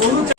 Yeah.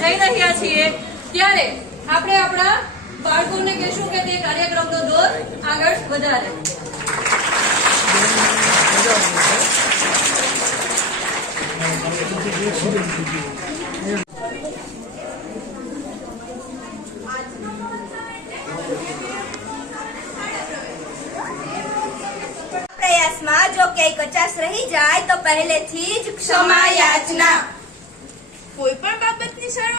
જઈ રહ્યા છીએ, ત્યારે આપણે આપણા બાળકોને કહેશું કે તે કાર્યક્રમનો દોર આગળ વધારે. પ્રયાસમાં જો ક્યાંય કચાશ રહી જાય, તો પહેલેથી જ ક્ષમા યાચના કોઈ પણ બાબતની શરૂ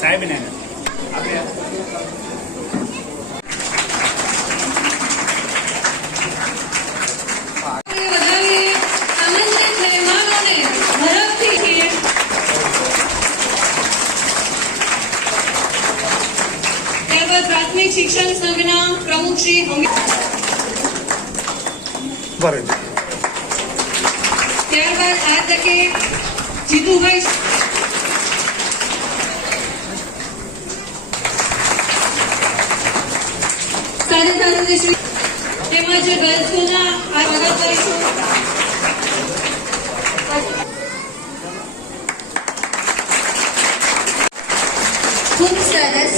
સાહેબ ને. વધાવીએ આમંત્રિત મહેમાનોને ઝડપથી છીએ. ત્યારબાદ પ્રાથમિક શિક્ષણ સંઘના પ્રમુખ શ્રી ત્યારબાદ આ તકે જીતુભાઈ સાથે સાથે શ્રી તેમજ ગર્લ્સ સ્કૂલના આ સ્વાગત કરીશું ખૂબ સરસ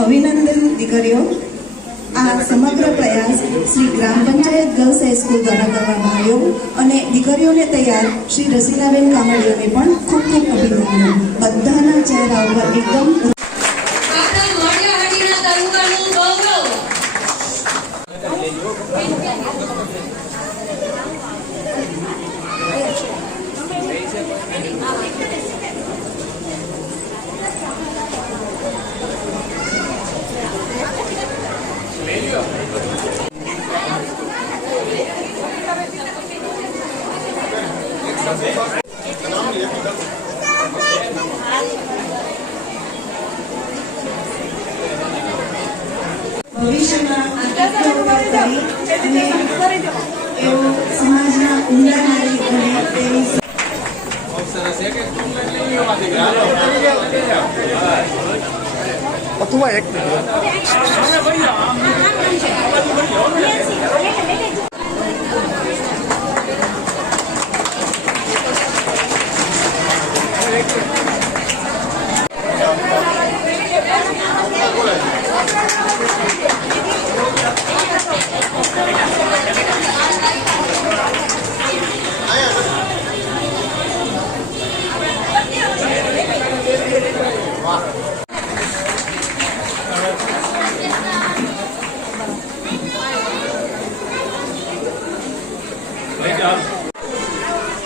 અભિનંદન દીકરીઓ. આ સમગ્ર પ્રયાસ Shri Gram panchayat girls high school દ્વારા કરવામાં આવ્યો અને દીકરીઓને તૈયાર શ્રી રસીલાબેન કામડીઓને પણ ખૂબ ખૂબ અભિનંદન. બધાના ચહેરા ઉપર એકદમ ભવિષ્યમાં સમાજના ઊંડા નાગરિક બને તેવી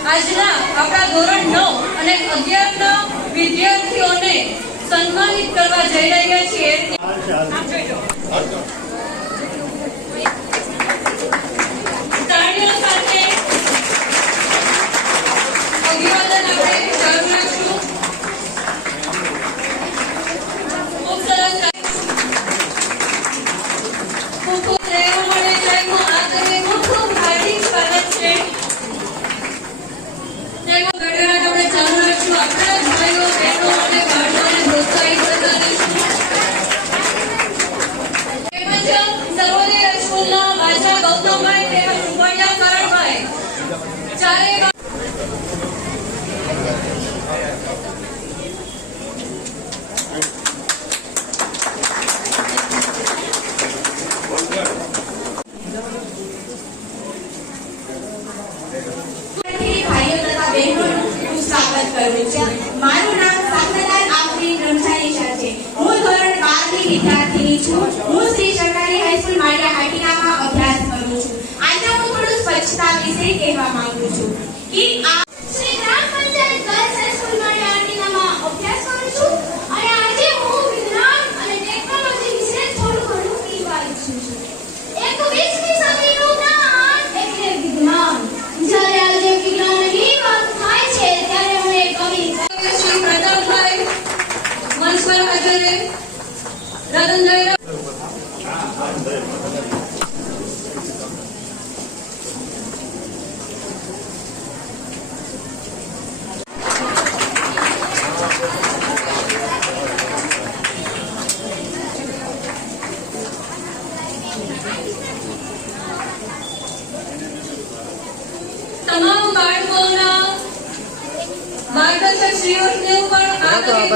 આજના આપણા ધોરણ નવ અને અગિયારના વિદ્યાર્થીઓને સન્માનિત કરવા જઈ રહ્યા છીએ. તાળીઓ સાથે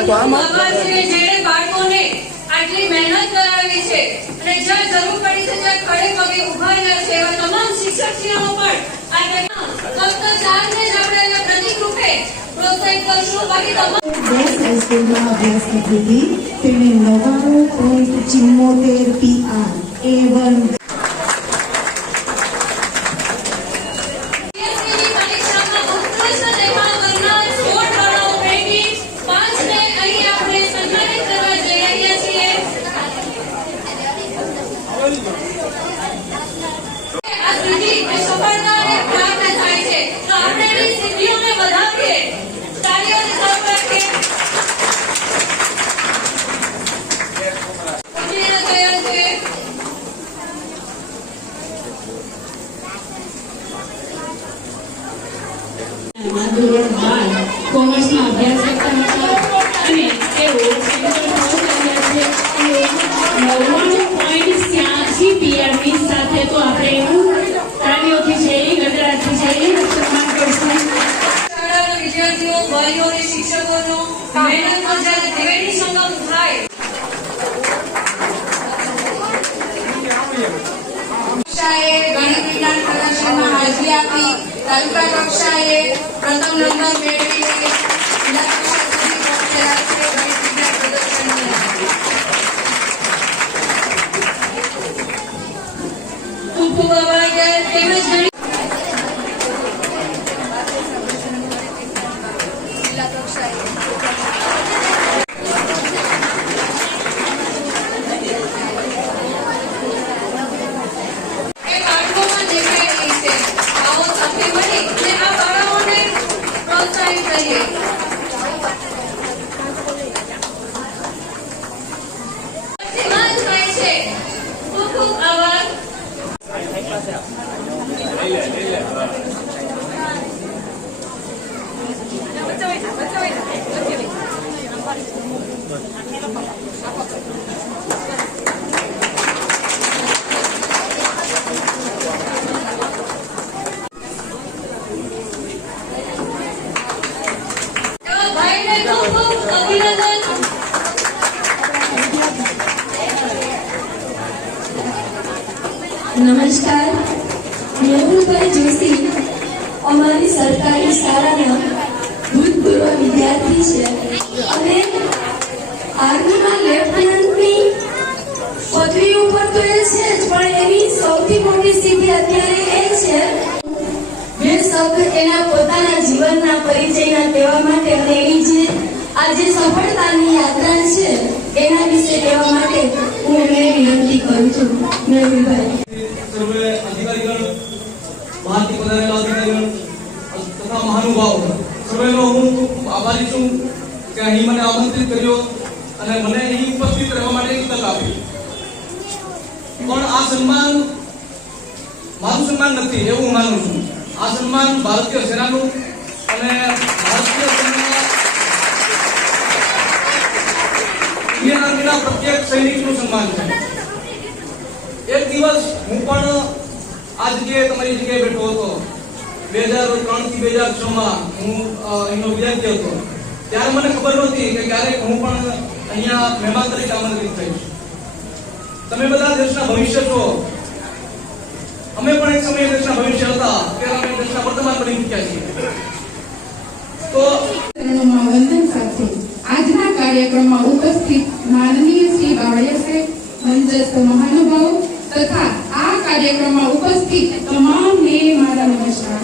આ આમાં જેણે બાળકોને આટલી મહેનત કરાવી છે અને જ્યાં જરૂર પડી છે ત્યાં ખડે પગે ઊભા રહ્યા છે એવા તમામ શિક્ષકશ્રીઓનો પણ આ ફક્ત ચારને જ આપણે એના પ્રતિક રૂપે પ્રોત્સાહિત કરશું બાકી તમામ હાઈસ્કૂલમાં અભ્યાસ કરતી હતી. તેણે નવ્વાણું પોઈન્ટ ચિમ્મોતેર પીઆર એ વન પીએસસીની પરીક્ષામાં ઉત્કૃષ્ટ દેખાવ કરનાર 16 બાળકો પૈકી પાંચને અહીં આપણે સન્માનિત કરવા જઈ રહ્યા છીએ આ સિદ્ધિ એ સફળતાને પ્રાપ્ત થાય છે તો આપણે એની સિદ્ધિઓને વધાવીએ તાળીઓથી સૌ રાખીએ ઉજવીને તૈયાર છે ધોરણ બાર કોમર્સમાં અભ્યાસ કરતા હતા અને તેઓ સેન્ટ્રલ પાસ કર્યા છે અને નવ્વાણું પોઈન્ટ ત્યાંસી પીઆરની સાથે તો આપણે એનું તાળીઓથી છે એ ગજરાથી છે એ સન્માન કરશું શાળાના વિદ્યાર્થીઓ વાલીઓ અને શિક્ષકોનો મહેનતનો જ્યારે ત્રિવેણી સંગમ થાય કક્ષાએ ગણિત વિજ્ઞાન પ્રદર્શનમાં હાજરી આપી તાલુકા કક્ષાએ પ્રથમ નંબર મેળવીને પદવી તો એ છે જ પણ એની સૌથી મોટી સિદ્ધિ અત્યારે એ છે બે શબ્દ એના પોતાના જીવનના પરિચયના કહેવા માટે અને એની જે આ જે સફળતાની યાત્રા છે, એના વિશે કહેવા માટે હું એમને વિનંતી કરું છું. મેહુલભાઈ સર્વે અધિકારીગણ બહારથી પધારેલા અધિકારીગણ, તથા મહાનુભાવ, સર્વેનો હું આભારી છું કે અહીં મને આમંત્રિત કર્યો અને મને અહીં ઉપસ્થિત રહેવા માટે એક તક આપી. પણ આ સન્માન? મારું સન્માન નથી, એવું હું માનું છું. આ સન્માન ભારતીય સેનાનું અને ભારતીય સેના ઇન્ડિયન આર્મીના પ્રત્યેક સૈનિકનું સન્માન છે. એક દિવસ હું પણ આ જગ્યાએ તમારી જગ્યાએ બેઠો હતો. બે હજાર ત્રણથી બે હજાર છ માં હું અહીંનો વિદ્યાર્થી હતો. ત્યારે મને ખબર નહોતી કે ક્યારેક હું પણ અહીંયા મહેમાન તરીકે આમંત્રિત થઈશ. તમે બધા દેશના ભવિષ્ય છો. અમે પણ એક સમયે દેશના ભવિષ્ય હતા ત્યારે અમે દેશના વર્તમાન બની ચૂક્યા છીએ. તો વંદન સાથે આજના કાર્યક્રમમાં ઉપસ્થિત માનનીય શ્રી બાવળિયા સાહેબ મહાનુભાવો તથા આ કાર્યક્રમમાં ઉપસ્થિત તમામને મારા નમસ્કાર.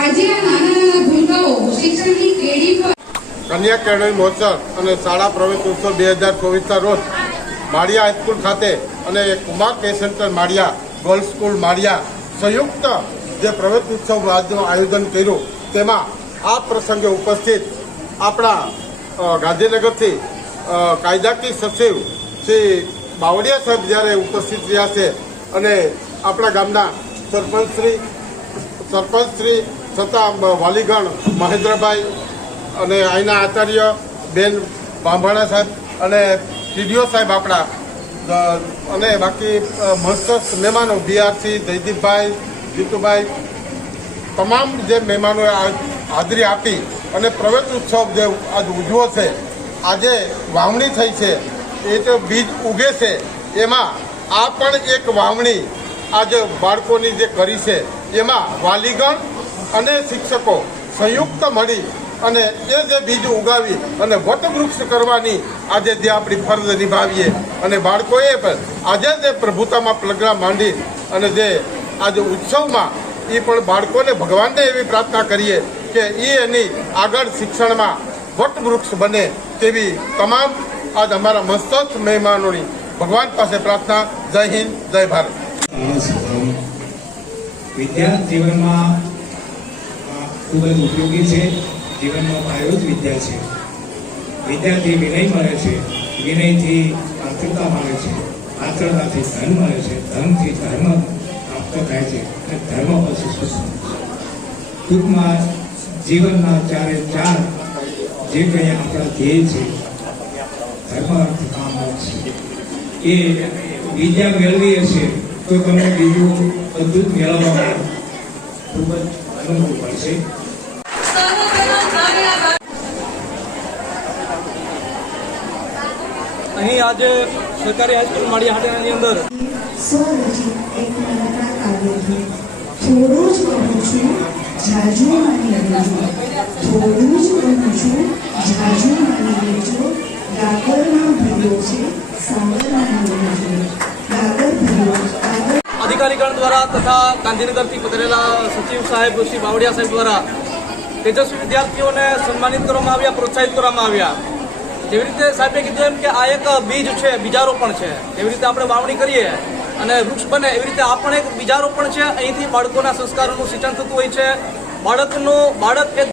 આજે આ નાના નાના ભૂલકાઓ શિક્ષણની કેડી પર કન્યા કેળવણી મહોત્સવ અને શાળા પ્રવેશ ઉત્સવ બે હજાર ચોવીસના રોજ માળિયા હાઈસ્કૂલ ખાતે અને કુમાર કે centre Maliya girls school Maliya સંયુક્ત જે પ્રવેશ ઉત્સવ આજનું આયોજન કર્યું, તેમાં આ પ્રસંગે ઉપસ્થિત આપણા ગાંધીનગરથી કાયદાકીય સચિવ શ્રી બાવળિયા સાહેબ જ્યારે ઉપસ્થિત રહ્યા છે અને આપણા ગામના સરપંચશ્રી સરપંચશ્રી છતાં વાલીગણ મહેન્દ્રભાઈ અને અહીંના આચાર્ય બેન બાંભાણા સાહેબ અને ટીડીઓ સાહેબ આપણા અને બાકી મસ્ત મહેમાનો બીઆરસી જયદીપભાઈ, જીતુભાઈ, તમામ જે મહેમાનોએ હાજરી આપી અને પ્રવેશ ઉત્સવ જે આજ ઉજવો છે, આજે વાવણી થઈ છે, એ તો બીજ ઉગે છે, એમાં આ પણ એક વાવણી આજે બાળકોની જે કરી છે, એમાં વાલીગણ અને શિક્ષકો સંયુક્ત મળી અને એ જે બીજ ઉગાવી અને વટવૃક્ષ કરવાની આજે જે આપણી ફરજ નિભાવીએ અને બાળકોએ પણ આજે જે પ્રભુતામાં પગલાં માંડી અને જે આજે ઉત્સવમાં એ પણ બાળકોને ભગવાનને એવી પ્રાર્થના કરીએ કે એ એની આગળ શિક્ષણમાં વટવૃક્ષ બને તેવી તમામ આજ અમારા મસ્તસ્થ મહેમાનોની ભગવાન પાસે પ્રાર્થના. જય હિન્દ, જય ભારત. માણસ વિદ્યા જીવનમાં ખૂબ જ ઉપયોગી છે. જીવનનો પાયો જ વિદ્યા છે. વિદ્યાથી વિનય મળે છે. વિનયથી પાત્રતા મળે છે. પાત્રતાથી ધન મળે છે. ધનથી ધર્મ પ્રાપ્ત થાય છે. અને ધર્મ પછી સુખ ટૂંકમાં જીવનના ચારે ચાર જે કંઈ આપણા ધ્યેય છે, ધર્મ અર્થ કામ છે. એ વિદ્યા મેળવી હશે તો તમને બીજું બધું જ મેળવવામાં ખૂબ જ અનુભવ પડશે. અહીં આજે સરકારી હાઈસ્કૂલ માળિયા હાટાની અંદર. થોડું અધિકારીગણ દ્વારા તથા ગાંધીનગરથી પધરેલા સચિવ સાહેબ શ્રી બાવડિયા સાહેબ દ્વારા તેજસ્વી વિદ્યાર્થીઓને સન્માનિત કરવામાં આવ્યા, પ્રોત્સાહિત કરવામાં આવ્યા. જેવી રીતે સાહેબે કીધું એમ કે આ એક બીજ છે, બીજારોપણ છે. જેવી રીતે આપણે વાવણી કરીએ અને વૃક્ષ બને એવી રીતે આ પણ એક બીજારોપણ છે. અહીંથી બાળકોના સંસ્કારોનું સિંચન થતું હોય છે. બાળકનું, બાળક એક